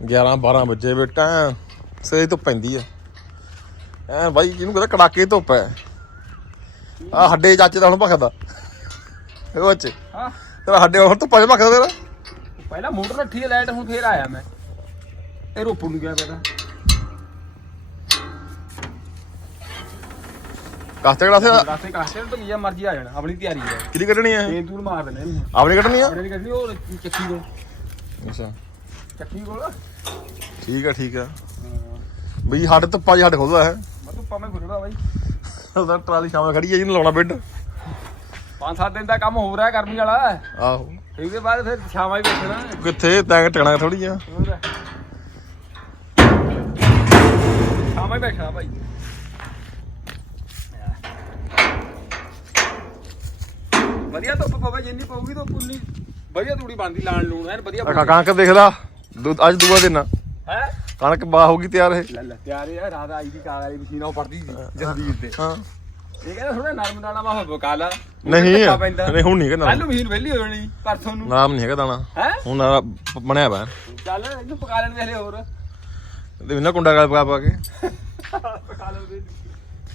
11 12 ਵਜੇ ਬੇਟਾ ਸੇਜ ਤੋਂ ਪੈਂਦੀ ਆ। ਐ ਬਾਈ ਇਹਨੂੰ ਕਹਿੰਦਾ ਕੜਾਕੇ ਧੁੱਪ ਐ। ਆ ਹੱਡੇ ਚਾਚੇ ਦਾ ਹੁਣ ਭਖਦਾ। ਉਹ ਬੱਚੇ ਹਾਂ। ਤੇਰਾ ਹੱਡੇ ਹੁਣ ਧੁੱਪਾਂ 'ਚ ਭਖਦਾ ਤੇਰਾ। ਪਹਿਲਾਂ ਮੋਟਰ ਰੱਖੀ ਹੈ ਲਾਈਟ ਹੁਣ ਫੇਰ ਆਇਆ ਮੈਂ। ਇਹ ਰੋਪੜ ਨੂੰ ਗਿਆ ਪਹਿਲਾਂ। ਕਾਸਤੇ ਕੜਾਸੇ ਰਾਤੇ ਕਾਸੇ ਤੋਂ ਕੀ ਮਰਜ਼ੀ ਆ ਜਾਣਾ। ਆਪਣੀ ਤਿਆਰੀ ਹੈ ਕਿਹਦੀ ਕੱਢਣੀ ਆ? ਤੇਲ ਤੂਲ ਮਾਰ ਦੇਣੇ ਇਹਨੂੰ। ਆਪਣੀ ਕੱਢਣੀ ਆ? ਨਹੀਂ ਕੱਢਣੀ ਉਹ ਚੱਕੀ ਕੋਲ। ਅੱਛਾ। ਚੱਕੀ ਕੋਲ। ਠੀਕ ਆ ਠੀਕ ਆ। ਬਈ ਸਾਡੇ ਧੁੱਪਾਂ 'ਚ ਹੱਡ ਖੋਲਦਾ ਹੈ ਮੈਂ ਧੁੱਪਾਂ ਮੈਂ ਘੁਰਦਾ ਬਾਈ। ਉਹਦਾ ਟਰਾਲੀ ਸ਼ਾਮ ਖੜੀ ਹੈ ਜਿਹਨੂੰ ਲਾਉਣਾ ਬੈੱਡ। ਪੰਜ ਸੱਤ ਦਿਨ ਦਾ ਕੰਮ ਹੋ ਰਿਹਾ ਗਰਮੀ ਵਾਲਾ। ਆਹੋ। ਇਹਦੇ ਬਾਅਦ ਫਿਰ ਸ਼ਾਮਾਂ ਹੀ ਵੇਖਣਾ। ਕਿੱਥੇ? ਤੈਂ ਟਕਣਾ ਥੋੜੀ ਆ। ਹੋਰ। ਸ਼ਾਮਾਂ ਹੀ ਬੈਠਣਾ ਭਾਈ ਵਧੀਆ ਧੁੱਪ ਪਵੇ ਜਿੰਨੀ ਪਊਗੀ ਧੁੱਪ ਉਨੀ ਵਧੀਆ ਤੂੜੀ ਬਣਦੀ ਲਾਣ ਲੂਣ ਐਨ ਵਧੀਆ ਕਣਕ ਦੇਖ ਲਾ ਦੂ- ਅੱਜ ਦੂਆ ਦਿਨ ਆ। ਹੈ? ਕਣਕ ਬਾ ਹੋ ਗਈ ਤਿਆਰ ਇਹ। ਲੈ ਲੈ ਤਿਆਰ ਹੈ ਰਾਤ ਆਈ ਦੀ ਕਾਰ ਵਾਲੀ ਮਸ਼ੀਨ ਉਹ ਪੜਦੀ ਸੀ ਜਲਦੀ ਤੇ ਹਾਂ। ਇਹ ਕਹਿੰਦਾ ਥੋੜਾ ਨਰਮ ਦਾਣਾ ਮਾ ਬਕਾ ਲਾ ਨਹੀਂ। ਨਹੀਂ ਹੁਣ ਨਹੀਂ ਕੱਲ ਕਹਿੰਦਾ ਨੂੰ ਮਸ਼ੀਨ ਵਿਹਲੀ ਹੋ ਜਾਣੀ ਪਰਸੋਂ ਨੂੰ। ਨਾਮ ਨਹੀਂ ਹੈਗਾ ਦਾਣਾ। ਹੈ? ਹੁਣ ਨਾ ਬਣਿਆ ਵਾ। ਚੱਲ ਇਹਨੂੰ ਪਕਾ ਲੈਣ ਵੇਲੇ ਹੋਰ। ਤੇ ਇਹਨਾਂ ਕੁੰਡਾ ਗਲ ਪਾ ਪਾ ਕੇ। ਪਕਾ ਲੈਂਦੇ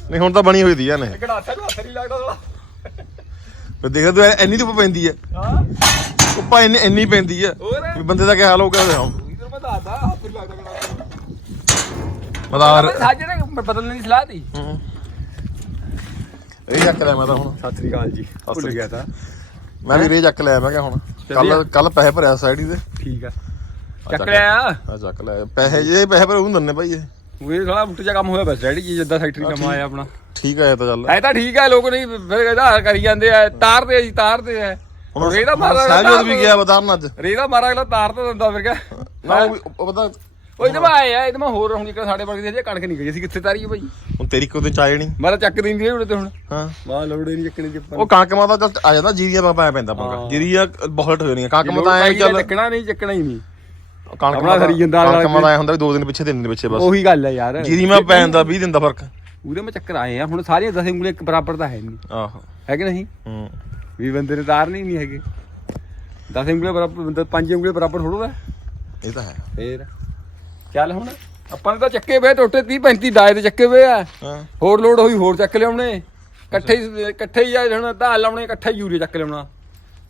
ਨਹੀਂ ਹੁਣ ਤਾਂ ਬਣੀ ਹੋਈ ਦੀ ਆ ਨੇ ਗੜਾਸਾ ਨੂੰ ਹੱਥ ਨਹੀਂ ਲੱਗਦਾ ਥੋੜਾ ਫਿਰ ਦੇਖ ਤੂੰ ਇੰਨੀ ਧੁੱਪ ਪੈਂਦੀ ਆ। ਹਾਂ। ਉੱਪਾ ਇੰਨੀ ਇੰਨੀ ਪੈਂਦੀ ਆ। ਹੋਰ? ਵੀ ਬੰਦੇ ਦਾ ਕੀ ਹਾਲ ਹੋਊਗਾ ਹੁਣ ਇਧਰ ਮੈਂ ਦੱਸਦਾ ਹੱਥ ਨਹੀਂ ਲੱਗਦਾ ਗੜਾਸਾ ਮਦਾਰ ਸਾਜੇ ਨੇ ਬਦਲਣ ਦੀ ਸਲਾਹ ਦੀ ਹੂੰ। ਇਹ ਚੱਕ ਲਿਆ ਮੈਂ ਤਾਂ ਹੁਣ। ਸਤਿ ਸ੍ਰੀ ਅਕਾਲ ਜੀ। ਭੁੱਲ ਗਿਆ ਤਾਂ। ਮੈਂ ਵੀ ਰੇ ਚੱਕ ਲਿਆ ਮੈਂ ਕਿਹਾ ਹੁਣ। ਕੱਲ ਕੱਲ ਪੈਸੇ ਭਰਿਆ ਸਾਈਡ ਹੀ ਤੇ। ਠੀਕ ਆ। ਚੱਕ ਲਿਆ। ਆ ਚੱਕ ਲਿਆ। ਪੈਸੇ ਜੇ ਪੈਸੇ ਭਰੇ ਉਹ ਦੰਨੇ ਭਾਈ ਇਹ। ਉਹ ਇਹ ਸਾਲਾ ਬੁੱਟ ਜਾ ਕੰਮ ਹੋਇਆ ਬਸ ਰੈਡੀ ਜੀ ਜਿੱਦਾਂ ਫੈਕਟਰੀ ਕੰਮ ਆਇਆ ਆਪਣਾ। ਠੀਕ ਆ ਇਹ ਤਾਂ ਚੱਲ। ਐ ਤਾਂ ਠੀਕ ਹੈ ਲੋਕ ਨਹੀਂ ਫਿਰ ਇਹਦਾ ਕਰੀ ਜਾਂਦੇ ਆ ਤਾਰਦੇ ਆ ਜੀ ਤਾਰਦੇ ਆ। ਹੁਣ ਰੇਦਾ ਮਾਰਾ ਸਾਹਿਬ ਵੀ ਗਿਆ ਬਤਾਰਨ ਅੱਜ। ਰੇਦਾ ਮਾਰਾ ਅਗਲਾ ਤਾਰ ਤਾਂ ਦਿੰਦਾ ਫਿਰ ਕਿਆ? ਨਾ ਉਹ ਵੀ- ਉਹ ਪਤਾ ਉਹ ਇਹਦੇ ਮਾ ਆਇਆ ਇਹਦੇ ਮਾ ਹੋਰ ਹੁਣ ਜਿਹੜਾ ਸਾਡੇ ਵਰਗੇ ਦੀ ਹਜੇ ਕਣਕ ਨਹੀਂ ਗਈ ਸੀ ਕਿੱਥੇ ਤਾਰੀ ਹੈ ਭਾਈ ਹੁਣ ਤੇਰੀ ਕੋ ਤੇ ਚਾਏ ਨਹੀਂ ਮੈਂ ਤਾਂ ਚੱਕ ਦਿੰਦੀ ਉਹਦੇ ਤੇ ਹੁਣ। ਹਾਂ। ਮਾਂ ਲੋੜੇ ਨਹੀਂ ਚੱਕਣੀ ਚ ਉਹ ਕਣਕ ਮਾਤਾ ਚੱਲ ਆ ਜਾਂਦਾ ਜੀਰੀਆ ਪਾ ਪਾਇਆ ਪੈਂਦਾ ਪੰਗਾ। ਹਾਂ। ਜੀਰੀਆ ਬਹੁਤ ਹੋ ਜਾਣੀਆਂ। ਕਣਕ ਮਾਤਾ ਐ ਚੱਲ। ਚੱਕਣਾ ਨਹੀਂ ਚੱਕਣਾ ਹੀ ਨਹੀਂ। ਕਣਕ ਆਪਣਾ ਸਰੀ ਜਾਂਦਾ ਕਣਕ ਅਗਲਾ ਮਾਤਾ ਐ ਹੁੰਦਾ ਵੀ ਦੋ ਦਿਨ ਪਿੱਛੇ ਤਿੰਨ ਦਿਨ ਪਿੱਛੇ ਬਸ। ਉਹੀ ਗੱਲ ਹੈ ਯਾਰ। ਜੀਰੀ ਮੈਂ ਪੈ ਜਾਂਦਾ 20 ਦਿਨ ਦਾ ਫ਼ਰਕ। ਉਹਦੇ ਮੈਂ ਚੱਕਰ ਆਏ ਆ ਹੁਣ ਸਾਰੀਆਂ ਦਸ ਉਂਗਲੀਆਂ ਇੱਕ ਬਰਾਬਰ ਤਾਂ ਹੈ ਨਹੀਂ। ਆਹੋ। ਹੈ ਕਿ ਨਹੀਂ? ਹੂੰ। ਵੀ ਬੰਦੇ ਨੇ ਤਾਰ ਨਹੀਂ ਨਹੀਂ ਹੈਗੇ। ਦਸ ਉਂਗਲੀਆਂ ਬਰਾਬਰ ਬੰਦਾ ਪੰਜ ਉਂਗਲੀਆਂ ਬਰਾਬਰ ਥੋੜੂਗਾ ਇਹ ਤਾਂ ਹੈ। ਫੇਰ। ਚੱਲ ਹੁਣ ਆਪਾਂ ਨੇ ਤਾਂ ਚੱਕੇ ਪਏ ਟੋਟੇ 30 35 ਦਾਏ ਤੇ ਚੱਕੇ ਪਏ ਆ। ਹਾਂ। ਹੋਰ ਲੋਡ ਹੋਈ ਹੋਰ ਚੱਕ ਲਿਆਉਣੇ। ਇਕੱਠੇ ਹੀ ਇਕੱਠੇ ਹੀ ਆ ਹੁਣ ਧਾਲ ਲਾਉਣੇ ਇਕੱਠੇ ਹੀ ਯੂਰੀਆ ਚੱਕ ਲਿਆਉਣਾ।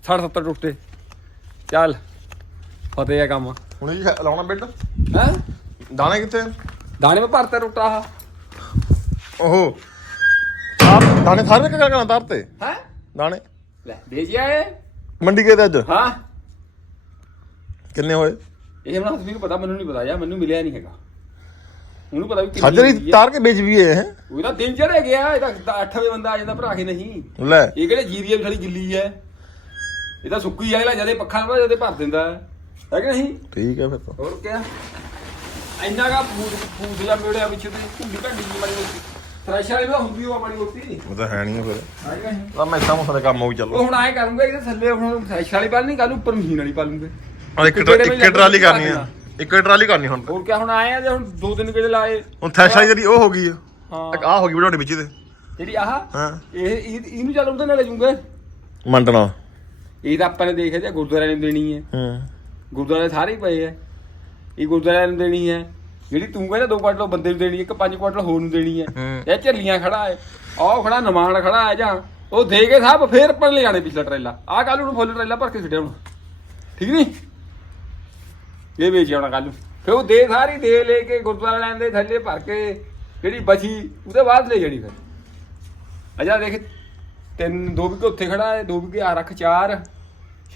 60 70 ਟੋਟੇ। ਚੱਲ ਫਤਿਹ ਆ ਕੰਮ। ਹੁਣ ਇਹ ਲਾਉਣਾ ਬਿੱਡ ਹੈ? ਦਾਣੇ ਕਿੱਥੇ ਦਾਣੇ ਮੈਂ ਭਰਤਾ ਟੋਟਾ ਆ ਓਹੋ। ਦਾਣੇ ਸਾਰੇ ਕਿਹੜਾ ਕਰਾਂ ਤਰਤੇ ਹੈ? ਦਾਣੇ? ਲੈ ਭੇਜਿਆ ਏ ਮੰਡੀ ਗਏ ਤੇ ਅੱਜ? ਹਾਂ। ਕਿੰਨੇ ਹੋਏ? ਇਹ ਹੁਣ ਹਸਬੀ ਨੂੰ ਪਤਾ ਮੈਨੂੰ ਨਹੀਂ ਪਤਾ ਯਾਰ ਮੈਨੂੰ ਮਿਲਿਆ ਨਹੀਂ ਹੈਗਾ। ਉਹਨੂੰ ਪਤਾ ਵੀ ਕਿੰਨੀ ਆ। ਤਾਰ ਕੇ ਵੇਚ ਵੀ ਹੈ ਉਹ ਤਾਂ ਦਿਨ ਚੜੇ ਗਿਆ ਇਹ ਤਾਂ 8 ਵਜੇ ਬੰਦਾ ਆ ਜਾਂਦਾ ਭਰਾ ਕੇ ਨਹੀਂ। ਲੈ। ਇਹ ਕਿਹੜੇ ਜੀਰੀਆ ਵੀ ਥਲੀ ਗਿੱਲੀ ਹੈ? ਇਹ ਤਾਂ ਸੁੱਕੀ ਆ ਜਦੇ ਪੱਖਾ ਨਾਲ ਜਦੇ ਭਰ ਦਿੰਦਾ ਹੈ। ਹੈ ਕਿ ਨਹੀਂ? ਠੀਕ ਹੈ ਫਿਰ ਤਾਂ। ਹੋਰ ਕਿਆ? ਇੰਨਾ ਕਾ ਫੂਡ ਫੂਡ ਜਾਂ ਮੇੜਿਆ ਵਿੱਚ ਤੇ ਢੁੰਡੀ ਢੰਡੀ ਮਾਰੀ ਹੋਤੀ ਫਰੈਸ਼ ਵਾਲੀ ਵੀ ਹੁੰਦੀ ਉਹ ਮਾੜੀ ਹੋਤੀ ਉਹ ਤਾਂ ਹੈ ਨਹੀਂ ਫਿਰ। ਨਹੀਂ ਤਾਂ ਮੈਂ ਤਾਂ ਦਾ ਕੰਮ ਉਹ ਚੱਲੋ। ਹੁਣ ਆਏ ਕਰੂੰਗਾ ਇਹਦੇ ਥੱਲੇ ਹੁਣ ਫਰੈਸ਼ ਵਾਲੀ ਪਾ ਨਹੀਂ ਕੱਲ ਉੱਪਰ ਮਸ਼ੀਨ ਵਾਲੀ ਪਾ ਲੂੰਗੇ। ਆ ਇੱਕ ਇੱਕ ਟਰਾਲੀ ਕਰਨੀ ਆ। ਇੱਕ ਟਰਾਲੀ ਕਰਨੀ ਹੁਣ। ਹੋਰ ਕਿਆ ਹੁਣ ਆਏ ਆ ਜੇ ਹੁਣ ਦੋ ਤਿੰਨ ਗੇੜੇ ਲਾਏ। ਹੁਣ ਥੈਸ਼ਾ ਜਿਹੜੀ ਉਹ ਹੋ ਗਈ ਆ। ਹਾਂ। ਆ ਹੋ ਗਈ ਬੜਾਉਣੀ ਵਿੱਚ ਤੇ ਜਿਹੜੀ ਆਹ? ਹਾਂ। ਇਹ ਇਹ- ਇਹਨੂੰ ਚੱਲ ਉਹਦੇ ਨਾਲ ਲੈ ਜੂਗੇ ਮੰਡਣਾ। ਇਹ ਤਾਂ ਆਪਾਂ ਨੇ ਦੇਖਿਆ ਤੇ ਗੁਰਦੁਆਰੇ ਨੂੰ ਦੇਣੀ ਹੈ ਹੂੰ। ਗੁਰਦੁਆਰੇ ਸਾਰੇ ਹੀ ਪਏ ਐ ਇਹ ਗੁਰਦੁਆਰੇ ਨੂੰ ਦੇਣੀ ਹੈ ਜਿਹੜੀ ਤੂੰ ਕਹਿੰਦਾ ਦੋ ਕੁਆਟਲ ਬੰਦੇ ਨੂੰ ਦੇਣੀ ਹੈ, ਇੱਕ ਪੰਜ ਕੁਆਟਲ ਹੋਰ ਨੂੰ ਦੇਣੀ ਹੈ। ਇਹ ਝੱਲੀਆਂ ਖੜਾ ਹੈ। ਆਹ ਖੜਾ ਨਮਾਨ ਖੜਾ ਹੈ ਜਾਂ ਉਹ ਦੇ ਕੇ ਸਾਹਿਬ ਫੇਰ ਪੜ ਲੈ ਜਾਣੇ ਪਿਛਲਾ ਟਰੇਲਾ। ਆਹ ਕੱਲ ਨੂੰ ਫੁੱਲ ਟਰੇਲਾ ਭਰ ਕੇ ਛੱਡਿਆ ਹੁਣ। ਠੀਕ ਨਹੀਂ? ਇਹ ਵੇਚ ਆਉਣਾ ਕੱਲ ਨੂੰ। ਫੇਰ ਉਹ ਦੇ ਸਾਰੀ ਦੇ ਲੈ ਕੇ ਗੁਰਦੁਆਰਾ ਲੈਣ ਦੇ ਥੱਲੇ ਭਰ ਕੇ ਜਿਹੜੀ ਬਚੀ ਉਹਦੇ ਬਾਅਦ ਲੈ ਜਾਣੀ ਫਿਰ। ਅਜਾ ਦੇਖ ਤਿੰਨ ਦੋ ਵਿਕੇ ਉੱਥੇ ਖੜਾ ਹੈ ਦੋ ਵਿਕੇ ਆ ਰੱਖ ਚਾਰ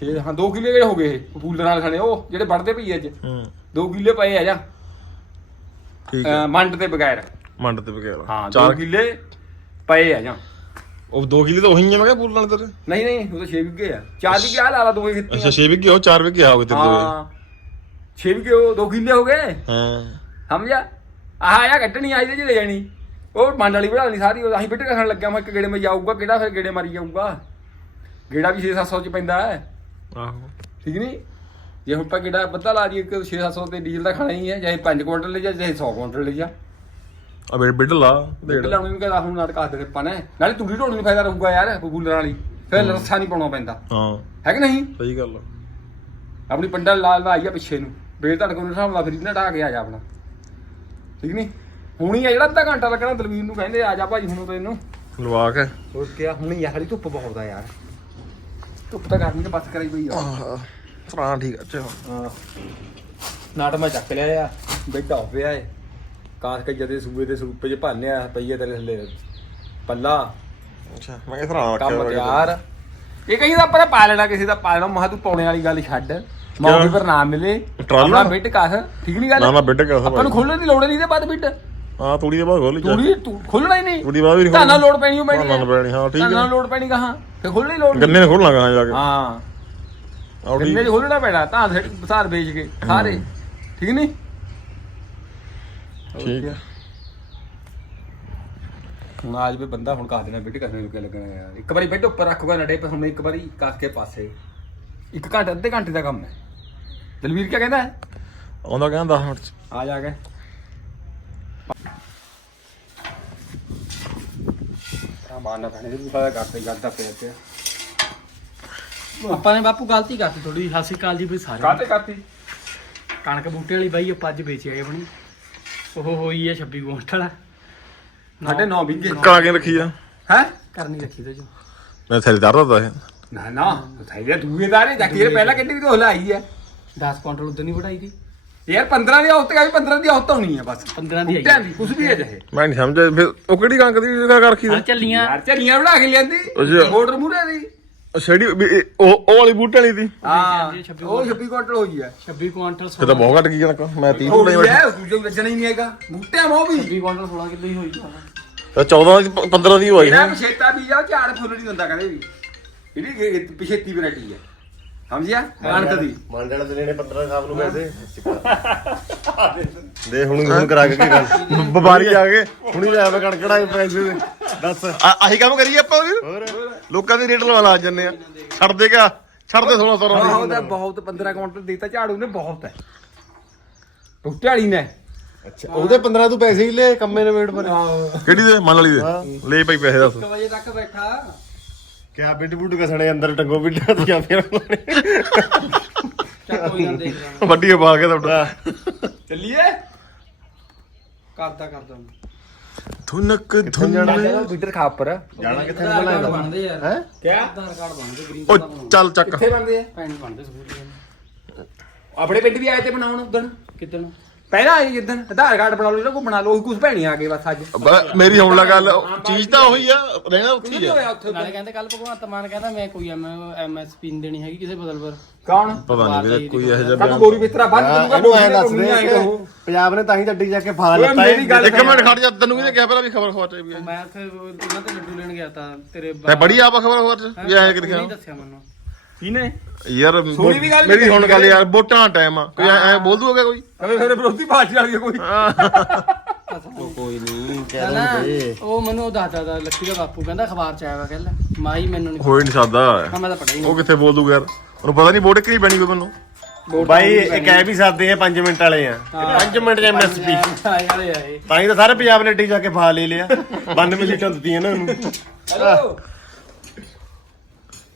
ਛੇ ਹਾਂ ਦੋ ਕਿੱਲੇ ਜਿਹੜੇ ਹੋ ਗਏ ਇਹ। ਫੂਲਰ ਨਾਲ ਖੜੇ ਉਹ ਜਿਹੜੇ ਵੱਢਦੇ ਪਈ ਅੱਜ। ਹੂੰ। ਦੋ ਕਿੱਲੇ ਪਏ ਆ ਜਾ ਠੀਕ ਹੈ। ਅਹ ਮੰਡ ਤੇ ਬਗੈਰ। ਮੰਡ ਤੇ ਵਗੈਰਾ ਹਾਂ ਦੋ ਚਾਰ ਕਿੱਲੇ ਪਏ ਆ ਜਾ। ਉਹ ਦੋ ਕਿਲੇ ਤਾਂ ਉਹੀ ਆ ਮੈਂ ਕਿਹਾ ਪੂਲ ਨਾਲ ਤੇਰੇ। ਨਹੀਂ ਨਹੀਂ ਉਹ ਤਾਂ 6 ਵਿਗੇ ਆ। ਚਾਰ ਵਿਗੇ ਆ ਲਾ ਲਾ ਦੋ ਅੱਛਾ 6 ਵਿਗੇ ਉਹ 4 ਵਿਗੇ ਆ ਹੋ ਗਏ ਤੇਰੇ ਦੋ ਹਾਂ। 6 ਵਿਗੇ ਉਹ ਦੋ ਕਿੱਲੇ ਹੋ ਗਏ। ਹਾਂ। ਸਮਝਿਆ? ਆਹ ਆ ਕੱਢਣੀ ਆਈ ਤੇ ਜੇ ਲੈ ਜਾਣੀ। ਉਹ ਮੰਡ ਵਾਲੀ ਬਣਾ ਲਈ ਸਾਰੀ ਉਹ ਅਸੀਂ ਬਿੱਟ ਕਰਨ ਲੱਗਿਆ ਮੈਂ ਇੱਕ ਗੇੜੇ ਮੈਂ ਜਾਊਗਾ ਕਿਹੜਾ ਫਿਰ ਗੇੜੇ ਮਾਰੀ ਜਾਊਗਾ? ਗੇੜਾ ਵੀ 6-700 ਚ ਪੈਂਦਾ ਹੈ। ਆਹੋ। ਠੀਕ ਨਹੀਂ ਜੇ ਹੁਣ ਆਪਾਂ ਗੇੜਾ ਬੱਦਾ ਲਾ ਦੀ ਇੱਕ 6-700 ਤੇ ਡੀਜ਼ਲ ਦਾ ਖਾਣਾ ਹੀ ਹੈ ਚਾਹੇ 5 ਕੁਇੰਟਲ ਲੈ ਜਾ ਚਾਹੇ 100 ਕੁਇੰਟਲ ਲੈ ਜਾ। ਆ ਬੇ ਬਿੱਡ ਲਾ ਡੇਢ ਲਾਉਣੀ ਨੂੰ ਕਹਿੰਦਾ ਹੁਣ ਨਾਟਕ ਆਦੇ ਆਪਾਂ ਨੇ। ਨਾਲੇ ਤੂੜੀ ਢੋਣੀ ਨੂੰ ਫਾਇਦਾ ਰਹੂਗਾ ਯਾਰ ਬਬੂਲਰ ਵਾਲੀ। ਫਿਰ ਰੱਸਾ ਨਹੀਂ ਪਾਉਣਾ ਪੈਂਦਾ। ਹਾਂ। ਹੈ ਕਿ ਨਹੀਂ? ਸਹੀ ਗੱਲ ਆਪਣੀ ਪੰਡਾ ਲਾਲ ਆਈ ਆ ਪਿੱਛੇ ਨੂੰ। ਬੇਲ ਧੜਕਣ ਦੇ ਹਿਸਾਬ ਨਾਲ ਫਿਰ ਇਹਨਾਂ ਢਾ ਕੇ ਆ ਜਾ ਆਪਣਾ। ਠੀਕ ਨਹੀਂ? ਹੁਣੀ ਆ ਜਿਹੜਾ ਅੱਧਾ ਘੰਟਾ ਲੱਗਣਾ ਦਲਵੀਰ ਨੂੰ ਕਹਿੰਦੇ ਆ ਜਾ ਭਾਈ ਹੁਣ ਤੈਨੂੰ ਲਵਾ ਕੇ ਹੋਰ ਕਿਆ ਹੁਣੀ ਹਲੀ ਧੁੱਪ ਬਹੁਤ ਆ ਯਾਰ। ਧੁੱਪ ਤਾਂ ਗਰਮੀ ਤੇ ਬਸ ਕਰਾਈ ਪਈ ਆ। ਹਾਂ ਠੀਕ ਆ ਚਲੋ ਹਾਂ। ਨਾਟ ਮੈਂ ਚੱਕ ਲਿਆ ਆ ਬੈਠਾ ਹੋ ਪਿਆ ਏ ਕਾਂਸ ਕੇ ਜਦੇ ਸੂਬੇ ਦੇ ਸਰੂਪੇ ਚ ਭਾਲਿਆ ਪਈਏ ਤੇਰੇ ਥੱਲੇ। ਪੱਲਾ। ਅੱਛਾ ਮੈਂ ਇਸ ਤਰ੍ਹਾਂ ਰੱਖਿਆ ਕੰਮ ਹੋਇਆ ਕਿਤੇ। ਤਿਆਰ। ਇਹ ਕਹੀ ਦਾ ਪਰ ਪਾ ਲੈਣਾ ਕਿਸੇ ਦਾ ਪਾ ਲੈਣਾ। ਮਹਾ ਤੂੰ ਪਾਉਣੇ ਵਾਲੀ ਗੱਲ ਛੱਡ। ਮੌਕੇ ਪਰ ਨਾ ਮਿਲੇ। ਟਰਾਲਾ? ਆਪਣਾ ਬਿੱਟ ਕਾਸ ਠੀਕ ਨਹੀਂ ਗੱਲ? ਨਾ ਨਾ ਬਿੱਡ ਕਰ ਆਪਾਂ ਨੂੰ ਖੋਲਣ ਦੀ ਲੋੜ ਨਹੀਂ ਇਹਦੇ ਬਾਅਦ ਬਿੱਟ। ਹਾਂ ਤੂੜੀ ਦੇ ਬਾਅਦ ਖੋਲੀ ਤੂੜੀ ਤੂੰ ਖੋਲਣਾ ਹੀ ਨਹੀਂ। ਤੂੜੀ ਬਾਅਦ ਵੀ ਨਹੀਂ ਤਾਂ ਲੋੜ ਪੈਣੀ ਓ ਪੈਣੀ ਨਾ ਪੈਣੀ ਹਾਂ ਠੀਕ ਤਾਂ ਹੈ ਲੋੜ ਪੈਣੀ ਕਹਾਂ ਤੇ ਖੋਲਣੀ ਲੋੜ ਨਹੀਂ ਗੰਨੇ ਨੇ ਖੋਲ ਲਾਂਗਾ ਜਾ ਕੇ? ਹਾਂ। ਠੀਕ ਗੰਨੇ ਚ ਖੋਲਣਾ ਪੈਣਾ ਤਾਂ ਬਸਾਰ ਵੇਚ ਕੇ ਸਾਰੇ। ਠੀਕ ਨਹੀਂ? ਠੀਕ ਹੈ। ਹੁਣ ਆਜ ਵੀ ਬੰਦਾ ਹੁਣ ਕਾ ਦੇਣਾ ਬਿੱਟ ਕਰਨੇ ਨੂੰ ਕੀ ਲੱਗਣਾ ਯਾਰ। ਇੱਕ ਵਾਰੀ ਬਿੱਟ ਉੱਪਰ ਰੱਖੂਗਾ ਨੜੇ ਪਰ ਹੁਣ ਇੱਕ ਵਾਰੀ ਕੱਸ ਕੇ ਪਾਸੇ। ਇੱਕ ਘੰਟੇ ਅੱਧੇ ਘੰਟੇ ਦਾ ਕੰਮ ਹੈ। ਦਲਵੀਰ ਕੀ ਕਹਿੰਦਾ ਹੈ? ਆਉਂਦਾ ਕਹਿੰਦਾ 10 ਮਿੰਟ ਚ ਆ ਜਾ ਕੇ। ਆ ਮਾਰਨਾ ਪੈਣੇ ਤੇ ਪਤਾ ਕਰਦੇ ਕਰਦਾ ਪਿਆ। ਤੇ ਆਪਾਂ ਨੇ ਬਾਪੂ ਗਲਤੀ ਕਰਤੀ ਥੋੜੀ ਹਾਸੀ ਕਾਲ ਜੀ ਵੀ ਸਾਰੇ ਕਾਤੇ ਕਰਤੀ? ਕਣਕ ਬੂਟੇ ਵਾਲੀ ਬਾਈ ਆਪਾਂ ਅੱਜ ਵੇਚ ਆਏ ਆਪਣੀ। ਉਹ ਹੋਈ ਹੈ 26 ਕੁਇੰਟਲ। ਸਾਡੇ 9 ਵਿਗੇ ਕਾ ਕੇ ਰੱਖੀ ਆ। ਹੈ? ਕਰਨੀ ਰੱਖੀ ਤੇ ਜੋ। ਮੈਂ ਥੈਲੇ ਦਰ ਦਿੱਤਾ ਇਹ ਨਾ ਨਾ ਥੈਲੇ ਦੂਏਦਾਰੇ ਜੱਕੀ ਪਹਿਲਾਂ ਕਿੰਨੀ ਵੀ ਢੋਲ ਆਈ ਹੈ 10 ਕੁਇੰਟਲ ਉਦੋਂ ਨਹੀਂ ਵਢਾਈ ਦੀ ਯਾਰ 15 ਦੀ ਔਤ ਵੀ 15 ਦੀ ਔਤ ਹੋਣੀ ਹੈ ਬਸ। 15 ਦੀ ਆਈ। ਦੀ ਕੁਝ ਵੀ ਹੈ ਜਹੇ ਮੈਂ ਨਹੀਂ ਸਮਝਿਆ। ਫਿਰ ਉਹ ਕਿਹੜੀ ਕਣਕ ਦੀ ਜਗ੍ਹਾ ਕਰ ਰੱਖੀ ਹਾਂ ਚੱਲੀਆਂ ਯਾਰ ਝੱਲੀਆਂ ਬਣਾ ਕੇ ਲਿਆਂਦੀ। ਅੱਛਾ। ਮੋਟਰ ਮੂਰੇ ਦੀ। ਉਹ ਵੀ ਇਹ- ਉਹ ਉਹ ਵਾਲੀ ਬੂਟੇ ਵਾਲੀ ਦੀ? ਹਾਂ ਛੱਬੀ ਉਹ 26 ਕੁਇੰਟਲ ਹੋਈ ਹੈ 26 ਕੁਇੰਟਲ ਫਿਰ ਤਾਂ ਬਹੁਤ ਘਟ ਗਈ ਕਣਕ ਮੈਂ 30 ਹੋ ਰੁਪਏ ਗਈ ਬੈਠਾ ਹੈ ਦੂਜੇ ਲੱਗਣਾ ਹੀ ਨਹੀਂ ਹੈਗਾ। ਬੂਟਿਆਂ ਮੋ ਵੀ। 26 ਕੁਇੰਟਲ 16 ਕਿਲੋ ਹੀ ਹੋਈ ਜਾਣਾ। ਤਾਂ 14 ਦੀ 15 ਦੀ ਹੋਈ ਹੈ। ਪਛੇਤਾ ਵੀ ਜਾ ਝਾੜ ਫੁੱਲ ਨਹੀਂ ਦਿੰਦਾ ਕਹਿੰਦੇ ਵੀ। ਇਹਦੀ ਪਛੇਤੀ ਵੈਰਾਈਟੀ ਹੈ। ਸਮਝਿਆ? ਕਣਕ ਦੀ। ਮੰਡਲ ਦੇ ਨੇ 15 ਸਾਹਿਬ ਨੂੰ ਪੈਸੇ ਦੇ ਹੁਣ ਹੁਣ ਕਰਾ ਕੇ ਕੀ ਗੱਲ ਵਪਾਰੀ ਆ ਗਏ। ਹੁਣੀ ਲੈ ਮੈਂ ਕਣਕੜਾ ਪੈਸੇ ਦੇ। ਦੱਸ। ਆ- ਆਹੀ ਕੰਮ ਕਰੀਏ ਆਪਾਂ ਵੀ। ਹੋਰ। ਲੋਕਾਂ ਦੇ ਰੇਟ ਲਵਾ ਲਾ ਜੰਨੇ ਆ। ਛੱਡ ਦੇਗਾ ਛੱਡ ਦੇ 1600 ਬਹੁਤ ਰੁਪਏ। ਹੈ ਬਹੁਤ 15 ਕੁਇੰਟਲ ਦਿੱਤਾ ਝਾੜੂ ਨੇ ਬਹੁਤ ਹੈ। ਬੂਟੇ ਵਾਲੀ ਨੇ। ਅੱਛਾ ਉਹਦੇ 15 ਤੂੰ ਪੈਸੇ ਹੀ ਲੈ ਕੰਮੇ ਨੇ ਵੇਟ ਪਰ ਕਿਹੜੀ ਦੇ? ਮੰਨ ਵਾਲੀ ਦੇ। ਲੈ ਭਾਈ ਪੈਸੇ ਦੱਸ। 1 ਵਜੇ ਤੱਕ ਬੈਠਾ। ਕਿਆ ਬਿੱਟ ਬੁੱਟ ਕਸਣੇ ਅੰਦਰ ਟੰਗੋ ਬਿੱਟਾ ਤੇ ਜਾਂ ਫਿਰ ਚੱਕ ਕੋਈ ਨਾ ਦੇਖ ਲੈਣਾ। ਵੱਡੀ ਪਾ ਕੇ ਤੁਹਾਡਾ ਚੱਲੀਏ? ਕਰਦਾ ਕਰਦਾ। ਧੁਨਕ ਧੁਨ। ਮੀਟਰ ਖਾ ਉੱਪਰ। ਜਾਣਾ ਕਿੱਥੇ? ਬਣਾਇਆ ਬਣਦੇ ਯਾਰ ਹੈ? ਕਿਆ? ਆਧਾਰ ਕਾਰਡ ਬਣਦੇ ਗ੍ਰੀਨ ਉਹ ਚੱਲ ਚੱਕ। ਕਿੱਥੇ ਬਣਦੇ ਆ? ਪੈਣ ਬਣਦੇ ਸਕੂਲ ਦੇ। ਆਪਣੇ ਪਿੰਡ ਵੀ ਆਏ ਤੇ ਬਣਾਉਣ ਉਦਣ? ਕਿੱਦਣ? ਪਹਿਲਾਂ ਆਏ ਜਿੱਦਣ ਆਧਾਰ ਕਾਰਡ ਬਣਾ ਲਓ ਜਿਹੜਾ ਕੋ ਬਣਾ ਲਓ ਉਹੀ ਕੁਝ ਭੈਣੀ ਆ ਗਏ ਬਸ ਅੱਜ। ਬ- ਮੇਰੀ ਹੁਣ ਲਾ ਗੱਲ ਚੀਜ਼ ਤਾਂ ਉਹੀ ਆ ਰਹਿਣਾ ਉੱਥੇ ਹੀ ਕੀ ਆ ਹੋਇਆ ਉੱਥੇ? ਨਾਲੇ ਕਹਿੰਦੇ ਕੱਲ ਭਗਵੰਤ ਮਾਨ ਕਹਿੰਦਾ ਮੈਂ ਕੋਈ ਐਮਐਸਪੀ ਨਹੀਂ ਦੇਣੀ ਹੈਗੀ ਕਿਸੇ ਬਦਲ ਪਰ ਕੌਣ? ਪਤਾ ਨਹੀਂ ਵੀਰੇ ਕੋਈ ਇਹੋ ਜਿਹਾ ਕੱਲ ਗੋਰੀ ਬਿਸਤਰਾ ਬੰਦ ਕਰੂਗਾ ਇਹਨੂੰ ਐ ਦੱਸ ਦੇ ਕਿ ਪੰਜਾਬ ਨੇ ਤਾਂ ਹੀ ਟੱਡੀ ਜਾ ਕੇ ਫਾ ਓਏ ਲੱਤਾ ਮੇਰੀ ਗੱਲ ਇੱਕ ਮਿੰਟ ਖੜ ਜਾ ਤੈਨੂੰ ਕਿਹਨੇ ਕਿਹਾ ਪਹਿਲਾਂ ਵੀ ਖਬਰ ਖਵਾ ਹੈ ਮੈਂ ਉੱਥੇ ਉਹਨਾਂ ਤੇ ਲੱਡੂ ਲੈਣ ਗਿਆ ਤਾਂ ਤੇਰੇ ਬੜੀ ਆਪ ਖਬਰ ਖਵਾ ਚ ਵੀ ਐ ਕਿ ਨਹੀਂ ਦੱਸਿਆ ਮੈਨੂੰ। ਕਿਨੇ ਯਾਰ ਸੋਹਣੀ ਵੀ ਗੱਲ ਮੇਰੀ ਹੁਣ ਗੱਲ ਯਾਰ ਵੋਟਾਂ ਦਾ ਟਾਈਮ ਆ। ਕੋਈ ਐ ਬੋਲ ਦੂਗਾ ਕੋਈ? ਕਦੇ ਫਿਰ ਵਿਰੋਧੀ ਪਾਰਟੀ ਵਾਲੀ ਕੋਈ ਕੋਈ। ਨਹੀਂ ਕਹਿ ਉਹ ਮੈਨੂੰ ਉਹ ਦੱਸਦਾ ਤਾ ਲੱਕੀ ਦਾ ਬਾਪੂ ਕਹਿੰਦਾ ਅਖਬਾਰ ਚ ਆਇਆ ਵਾ ਕੱਲ ਮਾਈ ਮੈਨੂੰ ਨਹੀਂ ਹੋਈ ਨਹੀਂ ਸਕਦਾ ਮੈਂ ਤਾਂ ਪੜਿਆ ਹੀ ਉਹ ਕਿੱਥੇ ਬੋਲ ਦੂਗਾ ਯਾਰ? ਉਹਨੂੰ ਪਤਾ ਨਹੀਂ ਵੋਟ ਕਿਹੜੀ ਬਣੀ ਕੋਈ ਮੈਨੂੰ। ਬਾਈ ਇਹ ਕਹਿ ਵੀ ਸਕਦੇ ਆ 5 ਮਿੰਟ ਵਾਲੇ ਆ। 5 ਮਿੰਟ ਦੇ ਐਮਐਸਪੀ ਤਾਂ ਹੀ ਤਾਂ ਸਾਰੇ ਪੰਜਾਬ ਨੇ ਅੱਡੀ ਜਾ ਕੇ ਫਾ ਲੈ ਲਿਆ। 92 ਸੀਟਾਂ ਦਿੱਤੀਆਂ ਨਾ ਉਹਨੂੰ। ਹੈਲੋ।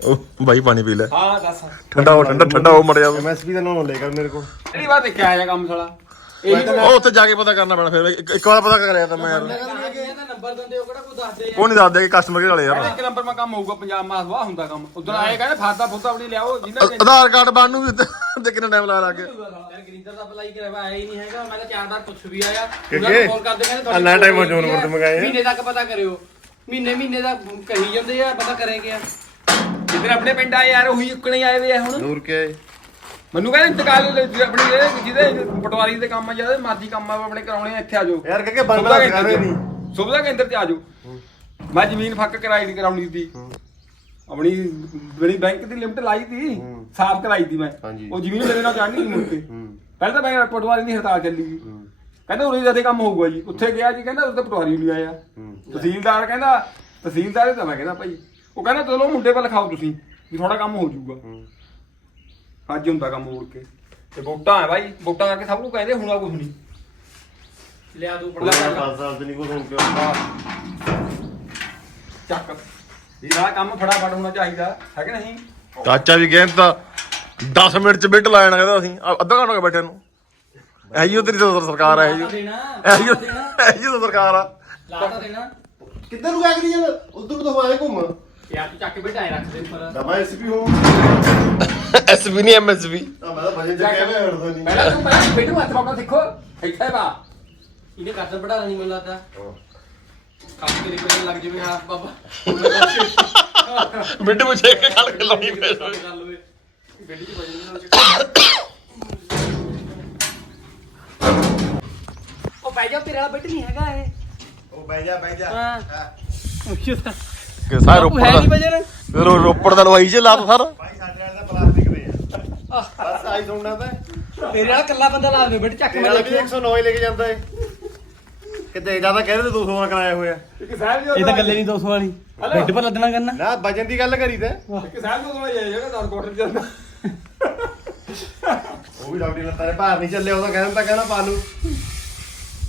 ਉਹ ਬਾਈ ਪਾਣੀ ਪੀ ਲੈ। ਹਾਂ ਦੱਸ। ਠੰਡਾ ਹੋ ਠੰਡਾ ਠੰਡਾ ਹੋ ਮੜ ਜਾ ਐਮਐਸਪੀ ਦਾ ਨਾਮ ਲੈ ਕਰ ਮੇਰੇ ਕੋਲ। ਕਿਹੜੀ ਵਾਰ ਦੇਖਿਆ ਆਇਆ ਕੰਮ ਸਾਲਾ? ਉਹ ਉੱਥੇ ਜਾ ਕੇ ਪਤਾ ਕਰਨਾ ਪੈਣਾ ਫਿਰ। ਇੱਕ ਇੱਕ ਵਾਰ ਪਤਾ ਕਰਿਆ ਤਾਂ ਮੈਂ ਯਾਰ। ਇਹਦਾ ਨੰਬਰ ਦਿੰਦੇ ਉਹ ਕਿਹੜਾ ਕੋਈ ਦੱਸਦੇ ਕੋਈ ਨਹੀਂ ਦੱਸਦੇ ਕਿ ਕਸਟਮਰ ਵਾਲੇ ਯਾਰ ਇੱਕ ਨੰਬਰ ਮਾ ਕੰਮ ਹੋਊਗਾ ਪੰਜਾਬ ਮਾਸ ਵਾਹ ਹੁੰਦਾ ਕੰਮ। ਉਦੋਂ ਆਏ ਕਹਿੰਦੇ ਫਾਦਾ ਫੁੱਦਾ ਆਪਣੀ ਲਿਆਓ ਜਿੰਨਾ ਆ- ਆਧਾਰ ਕਾਰਡ ਬਣਨ ਨੂੰ ਵੀ ਤੇ- ਤੇ ਕਿੰਨਾ ਟਾਈਮ ਲਾ ਲੱਗ ਗਿਆ ਯਾਰ ਗ੍ਰੀਨਰ ਦਾ ਅਪਲਾਈ ਕਰਾਇਆ ਆਇਆ ਹੀ ਨਹੀਂ ਹੈਗਾ। ਮੈਂ ਤਾਂ ਚਾਰ ਵਾਰ ਪੁੱਛ ਵੀ ਆਇਆ। ਕਿ- ਉਹਨਾਂ ਨੂੰ ਫੋਨ ਕਰਦੇ ਕਹਿੰਦੇ ਤੁਹਾਡੀ ਇੰਨਾ time ਕੋਈ ਜੋਨ ਵਰਤ ਮੰਗਾਏ ਆ। ਮਹੀਨੇ ਤੱਕ ਪਤਾ ਕਰਿਓ। ਮਹੀਨੇ ਮਹੀਨੇ ਦਾ ਕਹੀ ਜਾਂਦੇ ਆ ਪਤਾ ਕਰਾਂਗੇ ਆ। ਜਿੱਦਣ ਆਪਣੇ ਪਿੰਡ ਆਏ ਯਾਰ ਉਹੀ ਉੱਕਣੇ ਆਏ ਵੇ ਆ ਹੁਣ। ਨੂਰ ਕੇ ਮੈਨੂੰ ਕਹਿੰਦੇ ਇੰਤਕਾਲ ਆਪਣੀ ਇਹ ਜਿਹਦੇ ਪਟਵਾਰੀ ਦੇ ਕੰਮ ਆ ਜਿਹਦੇ ਮਰਜ਼ੀ ਕੰਮ ਆ ਆਪਣੇ ਕਰਾਉਣੇ ਆ ਇੱਥੇ ਆ ਜਾਓ। ਯਾਰ ਕਹਿੰਦੇ ਸੁਵਿਧਾ ਬੰਦਾ ਕੇਂਦਰ ਕਰੇ ਚ। ਨਹੀਂ ਸੁਵਿਧਾ ਕੇਂਦਰ ਤੇ ਆ ਜਾਓ। ਮੈਂ ਜ਼ਮੀਨ ਫੱਕ ਕਰਾਈ ਦੀ ਕਰਾਉਣੀ ਸੀ ਆਪਣੀ ਬੜੀ ਬੈਂਕ ਦੀ ਲਿਮਟ ਲਾਈ ਸੀ ਸਾਫ਼ ਕਰਾਈ ਸੀ ਮੈਂ। ਹਾਂਜੀ। ਉਹ ਜ਼ਮੀਨ ਮੇਰੇ ਨਾਲ ਚੜ੍ਹਨੀ ਸੀ ਮੁੜ ਕੇ। ਹੂੰ। ਪਹਿਲਾਂ ਤਾਂ ਮੈਂ ਪਟਵਾਰੀ ਦੀ ਹੜਤਾਲ ਚੱਲੀ ਗਈ ਕਹਿੰਦੇ ਉਰੇ ਜ਼ਿਆਦਾ ਕੰਮ ਹੋਊਗਾ ਜੀ। ਉੱਥੇ ਗਿਆ ਜੀ ਕਹਿੰਦਾ ਉੱਥੇ ਪਟਵਾਰੀ ਨਹੀਂ ਆਇਆ। ਹੂੰ। ਤਹਿਸੀਲਦਾਰ ਕਹਿੰਦਾ ਤਹਿਸੀਲਦਾਰ ਹੀ ਤਾਂ ਮੈਂ ਕਹਿੰਦਾ ਭਾਈ ਉਹ ਕਹਿੰਦਾ ਚਲੋ ਮੁੰਡੇ ਵੱਲ ਖਾਓ ਤੁਸੀਂ ਵੀ ਥੋੜਾ ਕੰਮ ਹੋ ਜਾਊਗਾ। ਹੂੰ। ਅੱਜ ਹੁੰਦਾ ਕੰਮ ਮੁੜ ਕੇ। ਤੇ ਵੋਟਾਂ ਹੈ ਭਾਈ ਵੋਟਾਂ ਕਰਕੇ ਸਭ ਨੂੰ ਕਹਿੰਦੇ ਹੁਣਾ ਕੁਝ ਨਹੀਂ ਲਿਆ ਦੂ ਲੈ। ਦਸ ਸਾਲ ਤੇ ਨਹੀਂ ਕੋਈ ਹੁਣ ਕਿਉਂ ਚੱਕ। ਜਿਹੜਾ ਕੰਮ ਫਟਾਫਟ ਹੋਣਾ ਚਾਹੀਦਾ ਹੈ ਕਿ ਨਹੀਂ? ਚਾਚਾ ਵੀ ਕਹਿੰਦਾ 10 ਮਿੰਟ ਚ ਬਿੱਟ ਲਾਇਣਾ ਕਹਿੰਦਾ ਅਸੀਂ। ਆ- ਅੱਧਾ ਘੰਟਾ ਹੋ ਗਿਆ ਬੈਠੇ ਨੂੰ। ਐ ਜੀ ਤੇਰੀ ਤਾਂ ਸਰਕਾਰ ਹੈ ਜੀ ਦੇਣਾ ਐ ਜੀ ਐ ਜੀ ਤਾਂ ਸਰਕਾਰ ਆ। ਲਾ ਤਾਂ ਦੇਣਾ। ਕਿੱਧਰ ਨੂੰ ਆਗਰੀ ਜਨ ਉਧਰ ਤੋਂ ਆਏ ਘੁੰਮ ਯਾਰ ਤੂੰ ਚੱਕ ਕੇ ਬਿਠਾਏ ਰੱਖ ਦੇ ਉੱਪਰ। ਦਬਾ ਐਸਪੀ ਹੋ। ਐਸਬੀ ਨਹੀਂ ਐਮਐਸਬੀ ਤਾਂ ਮੈਂ ਤਾਂ ਵਜਨ ਚੱਕਿਆ ਮੈਂ ਹੜਦਾ ਨਹੀਂ। ਪਹਿਲਾਂ ਤੂੰ ਪਹਿਲਾਂ ਬੈਠੂ ਹੱਥ ਪਾਉਣਾ ਸਿੱਖੋ ਇੱਥੇ ਬਾ ਇਹਨੇ ਕੱਟ ਬੜਾ ਨਹੀਂ ਮੈਨੂੰ ਲੱਗਦਾ। ਕੰਮ ਤੇਰੇ ਕੋਲ ਲੱਗ ਜਵੇ ਹਾਂ ਬਾਬਾ। ਮਿੰਟ ਵਿੱਚ ਇੱਕ ਗੱਲ ਕੇ ਲਾਉਣੀ ਪਈ ਗੱਲ ਹੋਵੇ ਗੱਡੀ 'ਚ ਵਜਨ ਨਾਲ ਉਹ ਬਹਿ ਜਾ ਤੇਰੇ ਬੈਠ ਨਹੀਂ ਹੈਗਾ ਇਹ। ਉਹ ਬਹਿ ਜਾ ਬਹਿ ਜਾ। ਹਾਂ। ਤਾਂ ਕਿ ਸਾਰੇ ਬਾਪੂ ਰੋਪੜ ਹੈ ਨਹੀਂ ਦਾ ਵਜਨ ਰੋ- ਰੋਪੜ ਦਾ ਲਵਾਈ ਚ ਲਾ ਤਾ ਸਾਰਾ। ਭਾਈ ਸਾਡੇ ਵਾਲੇ ਦਾ ਪਲਾਸਟਿਕ ਦੇ ਆ। ਬਸ ਆਈ ਸੁਣਨਾ ਤਾਂ ਤੇਰੇ ਵਾਲਾ ਕੱਲਾ ਬੰਦਾ ਲਾ ਦੇ ਬੈਠ ਚੱਕ ਤੇਰੇ ਮੈਂ ਵਾਲਾ ਵੀ ਦੇਖਿਆ 109 ਹੀ ਲੈ ਕੇ ਜਾਂਦਾ ਏ। ਕਿਤੇ ਜ਼ਿਆਦਾ ਕਹਿੰਦੇ ਤੇ 200 ਨਾਲ ਕਰਾਇਆ ਹੋਇਆ। ਇੱਕ ਸਾਹਿਬ ਜੀ ਇਹ ਤਾਂ ਗੱਲੇ ਨਹੀਂ 200 ਵਾਲੀ। ਬੈੱਡ ਪਰ ਲੱਦਣਾ ਕਰਨਾ। ਨਾ ਵਜਨ ਦੀ ਗੱਲ ਕਰੀ ਤੇ। ਇੱਕ ਸਾਹਿਬ ਨੂੰ ਥੋੜਾ ਜਿਹਾ ਜਿਹੜਾ 10 ਕੁਆਟਰ ਜਾਂਦਾ। ਉਹ ਵੀ ਡਾਕਟਰ ਨਹੀਂ ਉਹਦਾ ਕਹਿੰਦਾ ਤਾਂ ਕਹਿੰਦਾ ਪਾਲੂ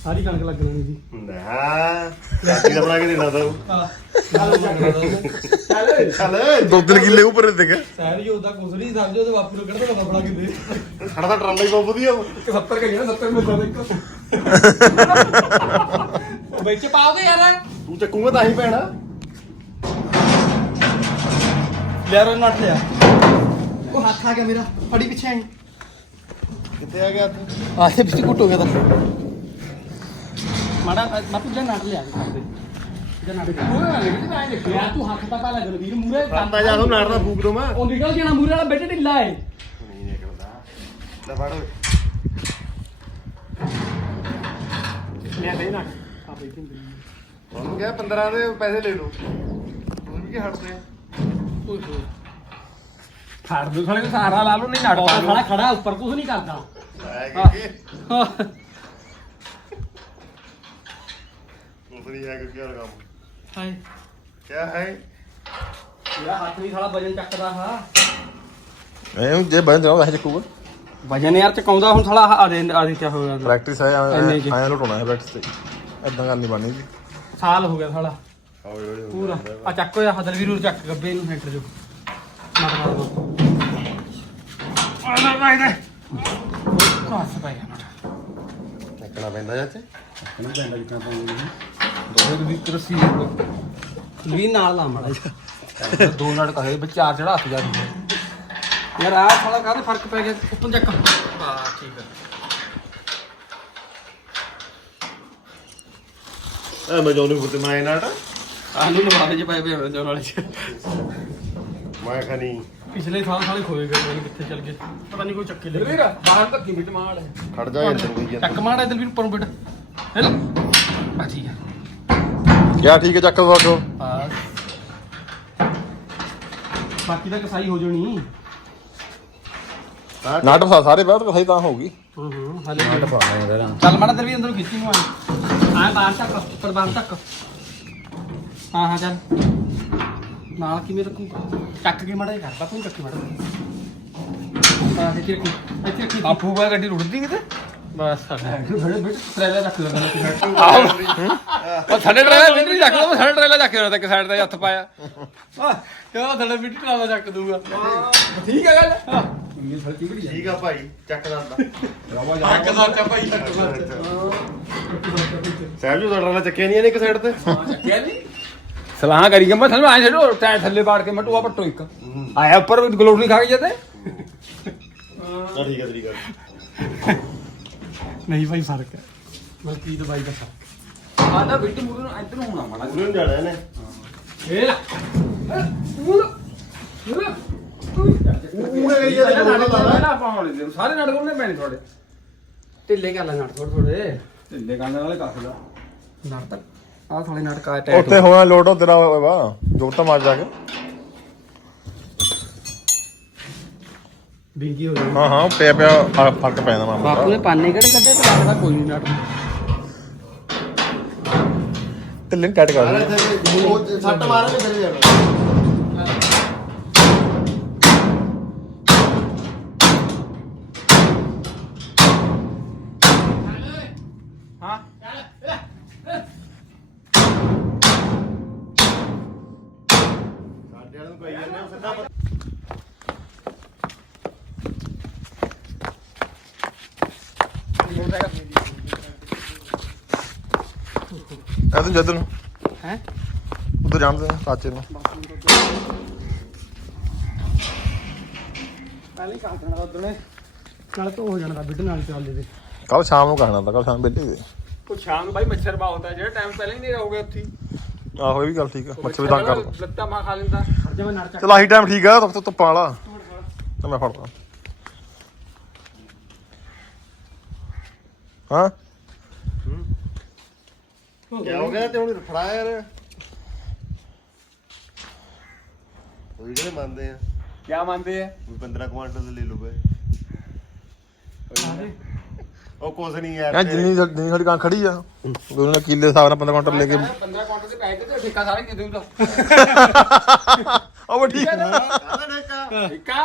ਸਾਰੀ ਕਣਕ ਲੱਗ ਲੈਣੀ ਸੀ ਨਾ ਚਾਚੀ ਦਾ ਬਣਾ ਕੇ ਦੇਣਾ ਤਾ। ਉਹ ਚੱਲ। ਚੱਲ ਦੋ ਤਿੰਨ ਕਿੱਲੇ ਉੱਪਰ ਦੇ ਕੇ ਸਾਰੀ ਉਹਦਾ ਕੁਛ ਨਹੀਂ ਸਮਝੋ ਤੇ ਬਾਪੂ ਨੂੰ ਕਿਹੜਾ ਬੜਾ ਕੇ ਦੇ ਸਾਡਾ ਤਾਂ ਟਰਾਲਾ ਹੀ ਬਹੁਤ ਵਧੀਆ। ਵਾ। ਇੱਕ 70 ਕਹੀ ਨਾ 70 ਮਿਲਦਾ ਇੱਕ। ਵਿੱਚ ਪਾਓਗੇ ਯਾਰ? ਤੂੰ ਚੱਕੂਗਾ ਤਾਂ ਹੀ ਪੈਣਾ ਲਿਆ ਰੋ ਨੱਟ ਲਿਆ। ਉਹ ਹੱਥ ਆ ਗਿਆ ਮੇਰਾ ਫੜੀ ਪਿੱਛੇ ਆਈ। ਕਿੱਥੇ ਆ ਗਿਆ ਤੂੰ? ਆਹੇ ਵਿੱਚ ਕੁੱਟ ਹੋ ਗਿਆ ਤਾਂ। ਮਾੜਾ ਬਾਪੂ ਜੀ ਨੱਟ ਲਿਆ ਕਰਦੇ ਜੇ ਨੱਟ ਲਿਆ ਯਾਰ ਤੂੰ ਹੱਥ ਤਾਂ ਪਾ ਲੱਗ ਵੀਰ ਮੂਰੇ ਆਂਦਾ ਜਾ ਤੂੰ ਨਾੜ ਦਾ ਫੂਕ ਦੋ ਮੈਂ ਉਹ ਨਿਕਲ ਜਾਣਾ ਮੂਰੇ ਵਾਲਾ ਬੈਠ ਢਿੱਲਾ ਏ ਨਹੀਂ ਨਿਕਲਦਾ ਲੈ ਫੜ ਓਏ ਲਿਆ ਦੇ ਨੱਟ ਆ ਬੈਠੀ ਉਹਨੂੰ ਕਿਹਾ 15 ਦੇ ਪੈਸੇ ਲੈ ਲਓ ਤੂੰ ਵੀ ਕੀ ਹਟਦੇ ਆ ਓਏ ਹੋਏ ਫੜ ਦੂ ਸਾਲੇ ਨੂੰ ਸਹਾਰਾ ਲਾ ਲਓ ਨਹੀਂ ਨੜ ਪਾ ਖੜਾ ਖੜਾ ਉੱਪਰ ਕੁਝ ਨਹੀਂ ਕਰਦਾ ਨਹੀਂ ਹੈ ਕਿ ਕੀ ਕੰਮ ਹਾਏ। ਕਿਆ ਹੈ? ਮੇਰਾ ਹੱਥ ਵੀ ਸਾਲਾ ਵਜਨ ਚੱਕਦਾ ਹਾਂ। ਐ ਜੇ ਬੰਦ ਜਾਓ ਵੈਸੇ ਚੱਕੂਗਾ? ਵਜਨ ਯਾਰ ਚਕਾਉਂਦਾ ਹੁਣ ਸਾਲਾ ਆ ਦੇ ਆ ਦੇ ਕਿਆ ਹੋਇਆ ਪ੍ਰੈਕਟਿਸ ਹੈ ਇੰਨੇ ਚ। ਆਇਆ ਲੁਟਾਉਣਾ ਹੈ ਪ੍ਰੈਕਟਿਸ ਤੇ। ਐਦਾਂ ਕਰਨੀ ਬਣਨੀ ਜੀ। ਸਾਲ ਹੋ ਗਿਆ ਸਾਲਾ। ਓਏ ਓਏ ਪੂਰਾ। ਆ ਚੱਕ ਹੋਇਆ ਹਦਲ ਵੀਰੂ ਚੱਕ ਗੱਬੇ ਨੂੰ ਸੈਂਟਰ ਜੋ ਮਾਰ ਮਾਰ ਮਾਰ। ਆ ਨਾ ਨਾ ਇਹਦੇ। ਕਾਸ ਪਾਇਆ ਨਾ ਚੱਕਣਾ ਪੈਂਦਾ ਚਾਚੇ ਵੀ ਨਾਲ ਲਾ ਮਾੜਾ ਜਿਹਾ। ਦੋ ਨੜ ਕਹੇ ਵਿੱਚ ਚਾਰ ਚੜਾ ਹੱਥ ਜਾ ਯਾਰ ਆ ਸਾਲਾ ਕਾਹਦੇ ਫ਼ਰਕ ਪੈ ਗਿਆ? ਉੱਪਰ ਚੱਕ। ਹਾਂ ਠੀਕ ਹੈ ਐ ਮੈਂ ਜੋਨੂੰ ਫੁੱਟ ਮੈਂ ਨਾਟ। ਆਲੂ ਨਵਾਲੇ ਚ ਪਏ ਪਏ ਹੋਏ ਜੋਨ ਵਾਲੇ ਚ ਮੈਂ ਖਣੀ ਪਿਛਲੇ ਸਾਲ ਸਾਲੇ ਖੋਏ ਗਏ ਪਤਾ ਨੀ ਕਿੱਥੇ ਚਲ ਗਏ। ਪਤਾ ਨਹੀਂ ਕੋਈ ਚੱਕੇ ਲੈ ਵੀਰ ਬਾਹਰ ਧੱਕੀ ਵਿੱਚ ਮਾਰ। ਖੜ ਜਾ ਇੱਧਰ ਕੋਈ ਚੱਕ ਮਾੜਾ ਇਧਰ ਵੀ ਉੱਪਰ ਨੂੰ ਬਿਟ ਹੈਲ। ਆ ਠੀਕ ਹੈ ਕਿਆ ਠੀਕ ਹੈ ਚੱਕ ਦੋ ਅੱਗੋਂ ਹਾਂ ਬਾਕੀ ਤਾਂ ਕਸਾਈ ਹੋ ਜਾਣੀ। ਨਾਟ ਫਸਾ ਸਾਰੇ ਬਾਅਦ ਕਸਾਈ ਤਾਂ ਹੋਊਗੀ ਹੂੰ ਹੂੰ ਹਲੇ ਚੱਲ ਮਾੜਾ ਦਰ ਵੀ ਅੰਦਰੋਂ ਖਿੱਚੀ ਨੂੰ ਆ। ਆ ਬਾਹਰ ਤੱਕ ਉੱਪਰ ਬਾਹਰ ਤੱਕ ਹਾਂ ਹਾਂ ਚੱਲ। ਨਾਲ ਕਿਵੇਂ ਰੱਖੂ ਚੱਕ ਕੇ ਮਾੜਾ ਕਰ ਬਾਪੂ ਨੂੰ ਚੱਕੀ ਮਾੜਾ ਹਾਂ ਇੱਥੇ ਰੱਖੀ ਇੱਥੇ ਰੱਖੀ। ਆਪੂ ਬਾ ਗੱਡੀ ਰੁੜਦੀ ਕਿਤੇ? ਬਸ ਸਾਡਾ ਬੜੇ ਬਿਟ ਟ੍ਰੇਲਰ ਰੱਖ ਲੈਣਾ ਉਹ ਥੱਲੇ ਟ੍ਰੇਲਰ ਮੈਨੂੰ ਵੀ ਰੱਖ ਲਓ ਮੈਂ ਥੱਲੇ ਟ੍ਰੇਲਰ ਰੱਖ ਲੈਣਾ ਤੇ ਇੱਕ ਸਾਈਡ ਤੇ ਹੱਥ ਪਾਇਆ। ਕਿਉਂ ਥੱਲੇ ਮਿੱਟੀ ਟਰਾਲਾ ਚੱਕ ਦੂਗਾ ਠੀਕ ਹੈ ਗੱਲ? ਇਹ ਥਲ ਠੀਕ ਨਹੀਂ ਠੀਕ ਆ ਭਾਈ ਚੱਕ ਦਿੰਦਾ ਹੱਕ ਸੱਚਾ ਭਾਈ ਹੱਕ ਸਾਹਿਬ ਜੀ ਤੁਹਾਡਾ ਚੱਕਿਆ ਨਹੀਂ ਇਹਨੇ ਇੱਕ ਸਾਈਡ ਤੇ? ਚੱਕਿਆ ਨਹੀਂ? ਸਲਾਹ ਕਰੀ ਗਿਆ ਮੈਂ ਥੱਲੇ ਆਏ ਛੱਡੋ ਟਾਇਰ ਥੱਲੇ ਬਾੜ ਕੇ ਮਟੂਆ ਪੱਟੋ ਇੱਕ। ਆਇਆ ਉੱਪਰ ਗਲੋਟਰੀ ਖਾ ਕੇ ਜਾਂਦੇ ਆ ਠੀਕ ਹੈ ਗੱਲ। ਨਹੀਂ ਭਾਈ ਫ਼ਰਕ ਹੈ। ਬਲਕੀ ਦਵਾਈ ਦਾ ਫ਼ਰਕ? ਆਂਦਾ ਬਿੱਟ ਮੂਰੇ ਨੂੰ ਇੱਧਰ ਨੂੰ ਹੋਣਾ ਮਾੜਾ ਉਹਨੂੰ ਜਾਣਾ ਇਹਨੇ। ਇਹ ਲੈ ਉਹਨੇ ਕਹੀ ਜਾਂਦਾ ਬੋਲਦਾ ਲਾ ਨਾ ਪਾਉਣ ਦੇ ਸਾਰੇ ਨੜ ਕੋਲ ਨੇ। ਪੈਣੇ ਤੁਹਾਡੇ। ਢਿੱਲੇ ਕਰ ਲੈ ਨਟ ਥੋੜੇ ਥੋੜੇ ਢਿੱਲੇ ਕੰਨ ਵਾਲੇ ਕੱਖ ਦਾ। ਨਟ ਤਾਂ ਆਹ ਥੋੜੇ ਨਟ ਕਾ ਟੈਟ ਉੱਥੇ ਹੋਣਾ ਲੋਡ ਹੋ ਤੇਰਾ ਵਾ ਜੋਤਾ ਮਾਰ ਜਾ ਕੇ। ਬਿੰਗੀ ਹੋ ਗਈ। ਹਾਂ ਹਾਂ ਪਿਆ ਪਿਆ ਫਰਕ- ਫ਼ਰਕ ਪੈ ਜਾਂਦਾ ਮਾਮਾ। ਬਾਪੂ ਨੇ ਪਾਨੇ ਕਿਹੜੇ ਕੱਢੇ ਤੇ ਲੱਗਦਾ ਕੋਈ ਨਹੀਂ ਨਟ ਤੇ ਲਿੰਕ ਕੱਟ ਕਰ ਦੇ। ਤੇ ਉਹ ਸੱਟ ਮਾਰਾਂਗੇ ਫਿਰ ਜਾਣਾ। ਤੂੰ ਜਦ ਨੂੰ। ਹੈ? ਉਧਰ ਜਾਣਦੇ ਆ ਚਾਚੇ ਨੂੰ। ਪਹਿਲਾਂ ਹੀ ਕੰਮ ਕਰਨਾ ਉਦੋਂ ਨੇ। ਨਾਲ ਤੋਂ ਹੋ ਜਾਣਾ ਬਿੱਡ ਨਾਲ ਚੱਲਦੇ ਤੇ ਕੱਲ ਸ਼ਾਮ ਨੂੰ ਕਹਿਣਾ ਤਾਂ ਕੱਲ ਸ਼ਾਮ ਵੇਲੇ ਦੇ ਉਹ ਸ਼ਾਮ ਨੂੰ ਬਾਈ ਮੱਛਰ ਬਾ ਹੁੰਦਾ ਜਿਹੜਾ ਟਾਈਮ ਪਹਿਲਾਂ ਹੀ ਨਹੀਂ ਰਹੋਗੇ ਉੱਥੇ। ਆਹੋ ਇਹ ਵੀ ਗੱਲ ਠੀਕ ਆ ਮੱਛਰ ਵੀ ਤੰਗ ਕਰਦਾ। ਲੱਤਾਂ ਮਾ ਖਾ ਲੈਂਦਾ। ਚੱਕ ਚਲ ਆਹੀ ਟਾਈਮ ਠੀਕ ਆ ਧੁੱਪ ਧੁੱਪਾਂ ਵਾਲਾ। ਤਾਂ ਮੈਂ ਫੜਦਾ। ਹਾਂ? ਹੋ ਗਿਆ ਤੇ ਹੁਣ ਫੜਾ ਯਾਰ। ਉਹ ਜਿਹੜੇ ਮੰਨਦੇ ਆ? ਕਿਆ ਮੰਨਦੇ ਆ? ਵੀ 15 ਕੁਆਂਟਲ ਲੈ ਲਓ ਬਈ ਉਹ ਕੁਛ ਨਹੀਂ ਯਾਰ ਯਾਰ ਜਿੰਨੀ ਜਿੰਨੀ ਸਾਡੀ ਕਾਂ ਖੜੀ ਆ ਉਹਨਾਂ ਨੇ ਕਿੱਲੇ ਦੇ ਹਿਸਾਬ ਨਾਲ 15 ਕੁਇੰਟਲ ਲੈ ਕੇ 15 ਕਾਉਂਟਰ ਦੇ ਪੈਸੇ ਤੇ ਠੇਕਾ ਸਾਰਾ ਕਿਤੇ ਹੁੰਦਾ ਉਹ ਠੀਕ ਕਾਹਦਾ ਡੇਕਾ ਠੇਕਾ?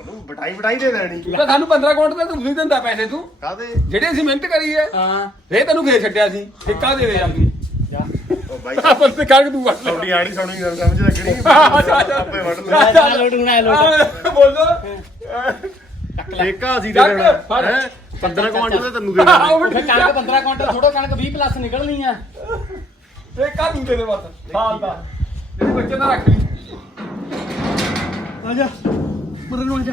ਉਹਨੂੰ ਬਟਾਈ ਬਟਾਈ ਦੇ ਦੇਣੀ ਤੂੰ ਤਾਂ ਸਾਨੂੰ 15 ਕਾਉਂਟਰ ਤੇ ਤੂੰ ਨਹੀਂ ਦਿੰਦਾ ਪੈਸੇ ਤੂੰ। ਕਾਹਦੇ? ਜਿਹੜੇ ਅਸੀਂ ਮਿਹਨਤ ਕਰੀ ਹੈ। ਹਾਂ। ਇਹ ਤੈਨੂੰ ਫੇਰ ਛੱਡਿਆ ਸੀ। ਠੇਕਾ ਦੇ ਦੇ ਜਾਂਦੀ ਉਹ ਬਾਈ ਆਪਾਂ ਤੇ ਕਾਗ ਤੂੰ ਵੜ ਲੈ ਤੁਹਾਡੀ ਆੜੀ ਸੁਣੀ ਗੱਲ ਸਮਝ ਲੱਗਣੀ ਆਪੇ ਵੜ ਲੈ ਚੱਲ। ਲੋਡ ਹੁਣਾ ਲੋਡ ਆਹ, ਬੋਲੋ ਠੇਕਾ ਅਸੀਂ ਦੇ ਚੱਕ, ਦੇਣਾ। ਫੜ। ਹੈਂ? 15 ਕੁਆਂਟਲ ਤੇ ਤੈਨੂੰ ਦੇ ਆਹ, ਦੇਣਾ ਉਹ ਫਿਰ ਕਣਕ 15 ਕੁਇੰਟਲ ਥੋੜੋ ਕਣਕ 20 ਪਲੱਸ ਨਿਕਲਣੀ ਆ। ਠੇਕਾ ਤੂੰ ਦੇ ਦੇ ਬਸ। ਸਾਲ ਦਾ ਜਿਹੜੇ ਬੱਚੇ ਦਾ ਰੱਖ ਲਈ। ਆ ਜਾ। ਮੁੰਡੇ ਨੂੰ ਆ ਜਾ।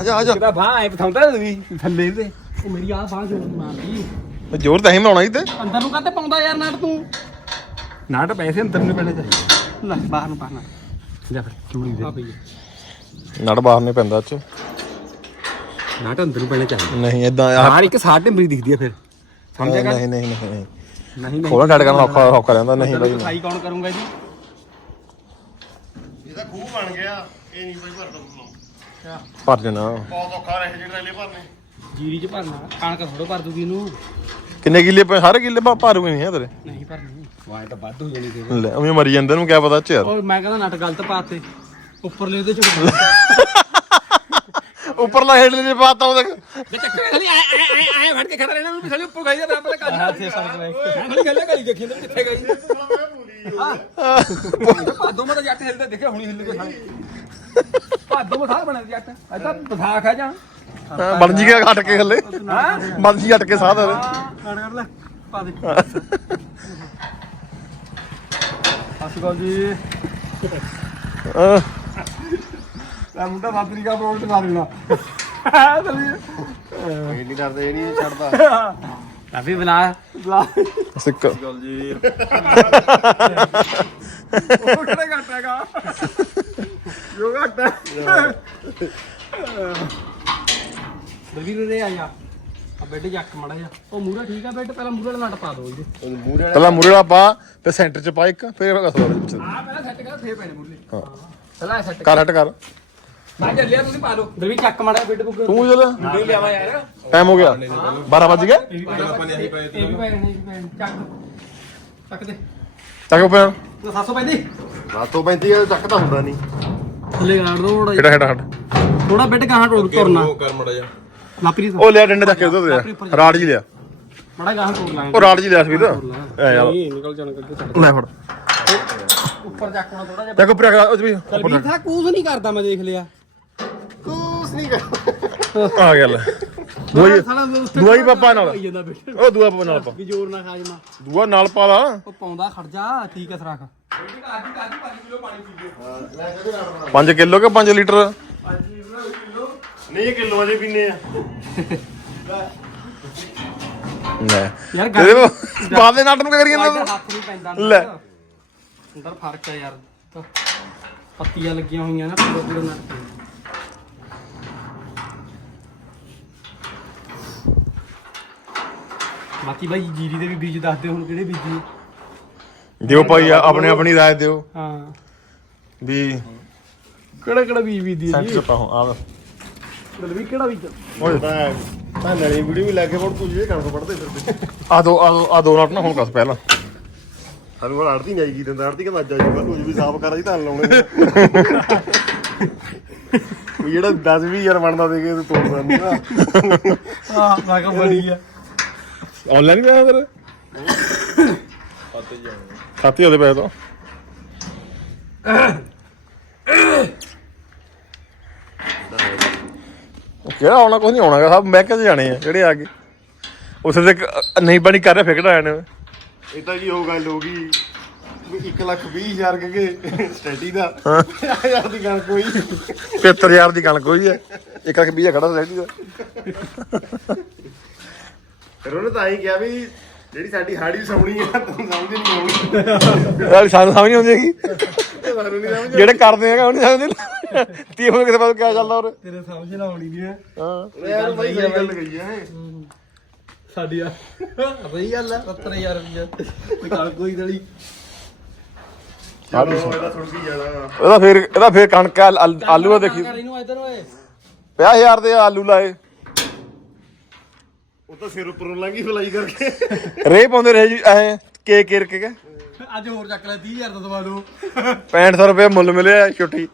ਆਜਾ ਆਜਾ ਕਿਦਾ ਬਾਹ ਐ ਪਥਾਉਂਦਾ ਵੀ। ਥੱਲੇ ਦੇ। ਉਹ ਮੇਰੀ ਆ ਬਾਹ ਜੋਰ ਮਾਰਦੀ। ਜ਼ੋਰ ਤਾਂ ਹੀ ਬਣਾਉਣਾ ਤੇ। ਅੰਦਰ ਨੂੰ ਕਾਤੇ ਪਾਉਂਦਾ ਯਾਰ ਨਾਟ ਤੂੰ? ਨਾਟ ਪੈਸੇ ਅੰਦਰ ਨੂੰ ਪੈਣੇ ਚਾਹੀਦੇ। ਲੈ ਬਾਹਰ ਨੂੰ ਪਾਣਾ। ਜਾ ਫਿਰ ਚੂੜੀ ਆ ਪਈ ਨੜ ਬਾਹਰ ਨਹੀਂ ਪੈਂਦਾ ਚ ਨਾਟ ਅੰਦਰ ਨੂੰ ਪੈਣੇ ਚਾਹੀਦੇ। ਨਹੀਂ ਇਦਾਂ ਯਾਰ ਇੱਕ ਸਾਡ ਟੈਂਬਰੀ ਦਿਖਦੀ ਆ ਫਿਰ। ਸਮਝਿਆ ਕਰ ਨਹੀਂ ਨਹੀਂ ਨਹੀਂ ਨਹੀਂ। ਨਹੀਂ ਨਹੀਂ। ਖੋਲਣ ਡੱਟ ਕਰਨਾ ਔਖਾ ਔਖਾ ਰਹਿੰਦਾ। ਨਹੀਂ ਬਾਈ। ਖਾਈ ਕੌਣ ਕਰੂੰਗਾ ਜੀ? ਇਹਦਾ ਖੂਹ ਬਣ ਗਿਆ। ਇਹ ਨਹੀਂ ਬਈ ਭਰਦਾ ਭਰ ਜਾਣਾ ਬਹੁਤ ਔਖਾ ਰਹੇ ਜਿਹੜੇ ਰੇਲੇ ਭਰਨੇ। ਜੀਰੀ ਚ ਭਰਨਾ। ਕਣਕ ਥੋੜੋ ਭਰ ਦੂਗੀ ਇਹਨੂੰ। ਕਿੰਨੇ ਕਿੱਲੇ ਪਏ ਸਾਰੇ ਕਿੱਲੇ ਭਾ- ਭਾਰੂ ਨਹੀਂ ਹੈ ਤੇਰੇ? ਨਹੀਂ ਭਰਨੀ। ਵਾਹ ਤਾਂ ਵੱਧ ਹੋ ਜਾਣੀ ਤੇ ਲੈ ਉਵੇਂ ਮਰੀ ਜਾਂਦੇ ਨੂੰ ਕਿਆ ਪਤਾ ਚ ਯਾਰ। ਮੈਂ ਕਹਿੰਦਾ ਨਟ ਗਲਤ ਪਾਤੇ। ਉੱਪਰਲੇ ਉਹਦੇ ਚ ਉੱਪਰਲਾ ਹੇਠ ਜੇ ਪਾਤਾ ਉਹ ਦੇਖ ਜੇ ਚੱਕਰ ਖਾਲੀ ਐ ਐ ਐ ਫੜ ਕੇ ਖੜਾ ਰਹਿਣਾ ਵੀ ਖਾਲੀ ਉੱਪਰ ਗਈ ਜਾਂਦਾ ਆਪਣੇ ਕੱਲ ਹੱਥੇ ਸੜਕ ਵੇ ਖਾਲੀ ਗੱਲਾਂ ਕਰੀ ਦੇਖੀ ਤੇ ਕਿੱਥੇ ਗਈ। ਭਾਦੋ ਮਾ ਤਾਂ ਜੱਟ ਹਿਲਦਾ ਦੇਖਿਆ ਹੁਣੀ ਹਿੱਲ ਕੇ ਭਾਦੋ ਸਾਹ ਬਣਿਆ ਜੱਟ। ਐਦਾਂ ਪਥਾਖ ਹੈ ਜਾਂ ਬਣ ਜੀ ਗਿਆ ਘਟ ਕੇ ਥੱਲੇ ਬਣ ਜੀ ਘਟ ਕੇ ਦੇ ਕੱਢ ਕੱਢ ਲੈ ਪਾ ਦੇ ਅਸਗਲ ਜੀ। ਲੈ ਮੁੰਡਾ ਸਾਤਰੀ ਕਾ ਪ੍ਰੋਗਰਾਮ ਤੇ ਮਾਰ ਦੇਣਾ ਇਹ ਨਹੀਂ ਕਰਦੇ ਇਹ ਨਹੀਂ ਛੱਡਦਾ। ਕਾਫੀ ਬਣਾ। ਸਿੱਕ। ਉਹ ਕਿਹੜਾ ਘੱਟ ਘੱਟ ਹੈ ਦਲਵੀਰ ਦੇ ਆ ਜਾ। ਆ ਬੈੱਡ ਚੱਕ ਮੜਾ ਜਾ ਉਹ ਮੂਰਾ ਠੀਕ ਆ ਬੈੱਡ ਪਹਿਲਾਂ ਮੂਰੇ ਨਟ ਪਾ ਦੋ ਇਹਦੇ। ਮੂਰੇ ਪਹਿਲਾਂ ਮੁਰੇ ਵਾਲਾ ਪਾ ਫਿਰ ਸੈਂਟਰ ਚ ਪਾ ਇੱਕ ਫਿਰ ਅਸਲ ਵਿੱਚ। ਆ ਪਹਿਲਾਂ ਸੈੱਟ ਕਰ ਫੇਰ ਪੈਣੇ ਮੁਰਲੇ ਹਾਂ। ਪਹਿਲਾਂ ਸੈੱਟ ਕਰ ਹਟ ਕਰ। ਮੈਂ ਚੱਲਿਆ ਤੁਸੀਂ ਪਾ ਲਓ। ਦਲਵੀਰ ਚੱਕ ਮੜਾ ਬੈੱਡ ਬੁੱਕ। ਤੂੰ ਚਲ। ਮੁੰਡੇ ਲਿਆਵਾ ਯਾਰ। ਟਾਈਮ ਹੋ ਗਿਆ। 12 ਵੱਜ ਗਏ। ਇਹ ਵੀ ਪਏ ਇਹ ਵੀ ਪਏ ਨੇ ਚੱਕ। ਚੱਕ ਦੇ। ਚੱਕ ਪਿਆ। ਤੂੰ 700 ਪੈਂਦੀ। ਰਾਤੋਂ 35 ਤੱਕ ਤਾਂ ਹੁੰਦਾ ਨਹੀਂ ਥੱਲੇ ਗਾੜ ਦੋ ਥੋੜਾ ਕਿਹੜਾ ਹੈਡਾ ਹਟ ਥੋੜਾ ਬੈੱਡ ਗਾਹਾਂ ਟੋੜ ਤੁਰਨਾ ਕਰ ਮੜਾ ਜਾ ਲਾਪਰੀ ਉਹ ਲਿਆ ਡੰਡੇ ਚੱਕ ਕੇ ਉਹਦੇ ਰਾੜ ਜੀ ਲਿਆ। ਮੜਾ ਗਾਹਾਂ ਟੋੜ ਲਾਂਗੇ। ਉਹ ਰਾੜ ਜੀ ਲਿਆ ਸਵੀਰ ਐ ਯਾਰ। ਨਹੀਂ ਨਿਕਲ ਜਾਣ ਕਰਕੇ ਛੱਡ ਲੈ ਫੜ। ਉੱਪਰ ਚੱਕਣਾ ਥੋੜਾ ਜਿਹਾ। ਚੱਕ ਉੱਪਰ ਰੱਖ ਉਹ 'ਚ ਵੀ। ਦਲਵੀਰ ਥਾ ਕੂਸ ਨਹੀਂ ਕਰਦਾ ਮੈਂ ਦੇਖ ਲਿਆ। ਕੁਛ ਨਹੀਂ ਕਰ ਆ ਗਿਆ ਲੈ। ਦੂਈ ਸਾਲਾ ਉੱਥੇ ਦੂਆ ਹੀ ਪਾਪਾ ਨਾਲ। ਪਾਈ ਜਾਂਦਾ ਉਹ ਦੂਆ ਪਾਪਾ ਨਾਲ ਪਾ। ਕਿ ਜ਼ੋਰ ਨਾ ਖਾ ਜਮਾ। ਦੂਆ ਨਾਲ ਪਾ ਲਾ। ਉਹ ਪਾਉਂਦਾ ਖੜ ਜਾ ਠੀਕ ਹੈ ਸਰਾਖ 5 ਕਿਲੋ ਕਿ 5 ਲੀਟਰ? ਨਹੀਂ ਕਿਲੋ ਦੇ ਪੀਨੇ ਆ। ਲੈ। ਯਾਰ ਤੇਰੇ ਬਾਦ ਦੇ ਨਾਟ ਨੂੰ ਕੀ ਕਰੀ ਜਾਂਦਾ ਇਹਦਾ ਹੱਥ ਨਹੀਂ ਪੈਂਦਾ ਅੰਦਰ। ਲੈ। ਅੰਦਰ ਫ਼ਰਕ ਹੈ ਯਾਰ। ਤਾਂ ਪੱਤੀਆਂ ਲੱਗੀਆਂ ਹੋਈਆਂ ਨਾ ਪੂਰੇ ਪੂਰੇ ਨਾਲ ਬਾਕੀ ਬਾਈ ਜੀਰੀ ਦੇ ਵੀ ਬੀਜ ਦੱਸ ਦਿਓ ਹੁਣ ਕਿਹੜੇ ਬੀਜੀ। ਦਿਓ ਭਾਈ ਆਪਣੇ ਆਪਣੀ ਰਾਏ ਦਿਓ। ਹਾਂ। ਵੀ ਕਿਹੜਾ ਕਿਹੜਾ ਬੀਜ ਬੀਜੀ ਸੈਂਟਰ ਚ ਪਾਉ ਆ ਮਤਲਬ ਵੀ ਕਿਹੜਾ ਬੀਜ ਓਏ। ਤਾਂ ਨਲੀ ਵੀਡੀਓ ਵੀ ਲੈ ਕੇ ਪੜ ਤੂੰ ਜਿਹੜੇ ਕਣਕ ਪੜਦੇ ਫਿਰਦੇ। ਆ ਦੋ ਆ ਦੋ- ਆ ਦੋ ਨਾਟ ਨਾ ਹੁਣ ਕਸ ਪਹਿਲਾਂ। ਸਾਨੂੰ ਕੋਲ ਆੜਤੀ ਨਹੀਂ ਆਈ ਕੀ ਦਿੰਦਾ ਆੜਤੀ ਕਹਿੰਦਾ ਅੱਜ ਆ ਜਾਊਗਾ ਤੂੰ ਵੀ ਸਾਫ਼ ਕਰ ਜੀ ਤਾਂ ਲਾਉਣੇ। ਵੀ ਜਿਹੜਾ 10 20 ਹਜ਼ਾਰ ਬਣਦਾ ਦੇ ਕੇ ਤੂੰ ਤੋੜ ਸਾਨੂੰ ਨਾ ਹਾਂ ਮੈਂ ਕਿਹਾ ਬੜੀ ਆ। ਆਨਲਾਈਨ ਵੀ ਖਾਤੇ ਉਹਦੇ ਪੈਸੇ ਤੋਂ? ਉਹ ਕਿਹੜਾ ਆਉਣਾ ਕੁਝ ਨਹੀਂ ਆਉਣਾਗਾ ਸਭ ਮੈਂ ਕਿਹਾ ਜਾਣੇ ਆ ਜਿਹੜੇ ਆ ਗਏ? ਉਸੇ ਤੇ ਕ- ਨਹੀਂ ਬਣੀ ਕਰ ਰਿਹਾ ਫਿਕਰ ਆਇਆ ਨੇ ਇਹ ਤਾਂ ਜੀ ਉਹ ਗੱਲ ਹੋ ਗਈ 1 ਲੱਖ 20 ਹਜ਼ਾਰ ਕੇ ਸਟੱਡੀ ਦਾ। ਯਾਰ ਦੀ ਗੱਲ ਕੋਈ 75000 ਦੀ ਕਣਕ ਹੋਈ ਹੈ। ਇੱਕ ਲੱਖ 20 ਖੜਾ ਰਹਿ ਜੂਗਾ ਫਿਰ ਉਹਨੇ ਤਾਂ ਹੀ ਕਿਹਾ ਵੀ ਜਿਹੜੀ ਸਾਡੀ ਹਾੜੀ ਸੌਣੀ ਆ ਤੁਹਾਨੂੰ ਸਮਝ ਨਹੀਂ ਆਉਣੀ। ਯਾਰ ਸਾਨੂੰ ਸਮਝ ਨਹੀਂ ਆਉਂਦੀ ਹੈਗੀ। ਸਾਨੂੰ ਨਹੀਂ ਸਮਝ ਜਿਹੜੇ ਕਰਦੇ ਹੈਗਾ ਉਹ ਨਹੀਂ ਸਮਝਦੇ ਤੀ ਹੁਣ ਕਿਸੇ ਪਾਸੇ ਕਿਆ ਚੱਲਦਾ ਹੋਰ? ਤੇਰੇ ਸਮਝ ਨਾ ਆਉਣੀ ਨਹੀਂ ਹੈ। ਹਾਂ। ਯਾਰ ਬਾਈ ਸਹੀ ਗੱਲ ਕਹੀ ਆ। ਸਾਡੀ ਆ। ਸਹੀ ਗੱਲ ਹੈ 70000 ਰੁਪਏ ਕੱਲ ਕੋਈ ਦਲੀ ਚਲੋ ਇਹਦਾ ਥੋੜੀ ਜਿਹੀ ਜਾਣਾ ਇਹਦਾ ਫੇਰ ਇਹਦਾ ਫੇਰ ਕਣਕ ਆ, ਆਲ- ਆਲੂ ਆ ਦੇਖੀ। ਕਰ ਇਹਨੂੰ ਇਧਰ ਓਏ। 50000 ਦੇ ਆਲੂ ਲਾਏ। ਉਹ ਤਾਂ ਸਿਰ ਉੱਪਰੋਂ ਲੰਗੀ ਫਲਾਈ ਕਰਕੇ। ਰੇ ਪਾਉਂਦੇ ਰਹੇ ਜੀ ਐ ਕੇ ਕਿਰ ਕੇ। ਅੱਜ ਹੋਰ ਚੱਕ ਲੈ 30000 ਦਾ ਦਵਾ ਦੋ 6500 ਰੁਪਏ ਮੁੱਲ ਮਿਲਿਆ ਛੁੱਟੀ।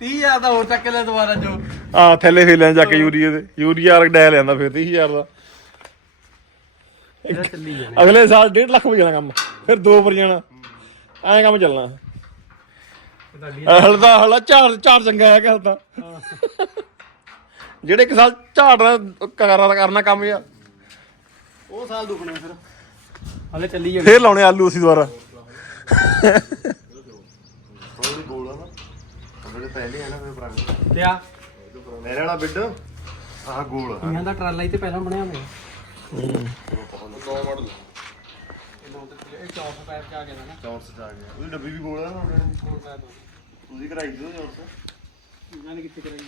30000 ਦਾ ਹੋਰ ਚੱਕ ਲੈ ਦੁਬਾਰਾ ਜੋ। ਆ ਥੱਲੇ ਫੇਲਿਆਂ ਜਾ ਕੇ ਯੂਰੀਆ ਦੇ। ਯੂਰੀਆ ਵਾਲਾ ਡੈ ਲਿਆਂਦਾ ਫਿਰ 30000 ਦਾ। ਇਹਦਾ ਚੱਲੀ ਜਾਣਾ। ਅਗਲੇ ਸਾਲ 1.5 ਲੱਖ ਹੋ ਜਾਣਾ ਕੰਮ ਫਿਰ ਦੋ ਪਰ ਜਾਣਾ। ਐਂ ਕੰਮ ਚੱਲਣਾ। ਤੁਹਾਡੀ ਹਲ ਝਾੜ ਝਾੜ ਚੰਗਾ ਹੈ। ਤਾਂ ਜਿਹੜੇ ਇੱਕ ਸਾਲ ਝਾੜਨਾ ਕਰਾ ਕਰਨਾ ਕੰਮ ਆ ਉਹ ਸਾਲ ਦੁਖਣੇ ਫਿਰ। ਹਲੇ ਚੱਲੀ ਜਾਣਾ ਫੇਰ ਲਾਉਣੇ ਆਲੂ ਅਸੀਂ ਦੁਬਾਰਾ। ਥੋੜੀ ਗੋਲ ਆ ਨਾ। ਉਹਦੇ ਪਹਿਲੇ ਆ ਨਾ ਫਿਰ ਪੁਰਾਣੇ। ਤੇ ਆ। ਮੇਰੇ ਵਾਲਾ ਬਿੱਡ ਆਹ ਗੋਲ ਆ। ਇਹਨਾਂ ਦਾ ਟਰਾਲਾ ਹੀ ਤੇ ਪਹਿਲਾਂ ਬਣਿਆ ਹੋਇਆ। ਦੋ ਮਾਡਲ ਇਹ ਚੌਕ ਪੈਰ ਚ ਆ ਗਿਆ। ਨਾ ਚੌਰਸ ਚ ਆ ਗਿਆ ਉਹਦੀ ਡੱਬੀ ਵੀ ਗੋਲ ਆ ਨਾ। ਉਹਨੇ ਕੋਲ ਪੈਰ ਤੋਂ ਤੁਸੀਂ ਕਰਾਈ ਦਿਓ ਚੌਰਸ ਇਹਨਾਂ ਨੇ ਕਿੱਥੇ ਕਰਾਈ?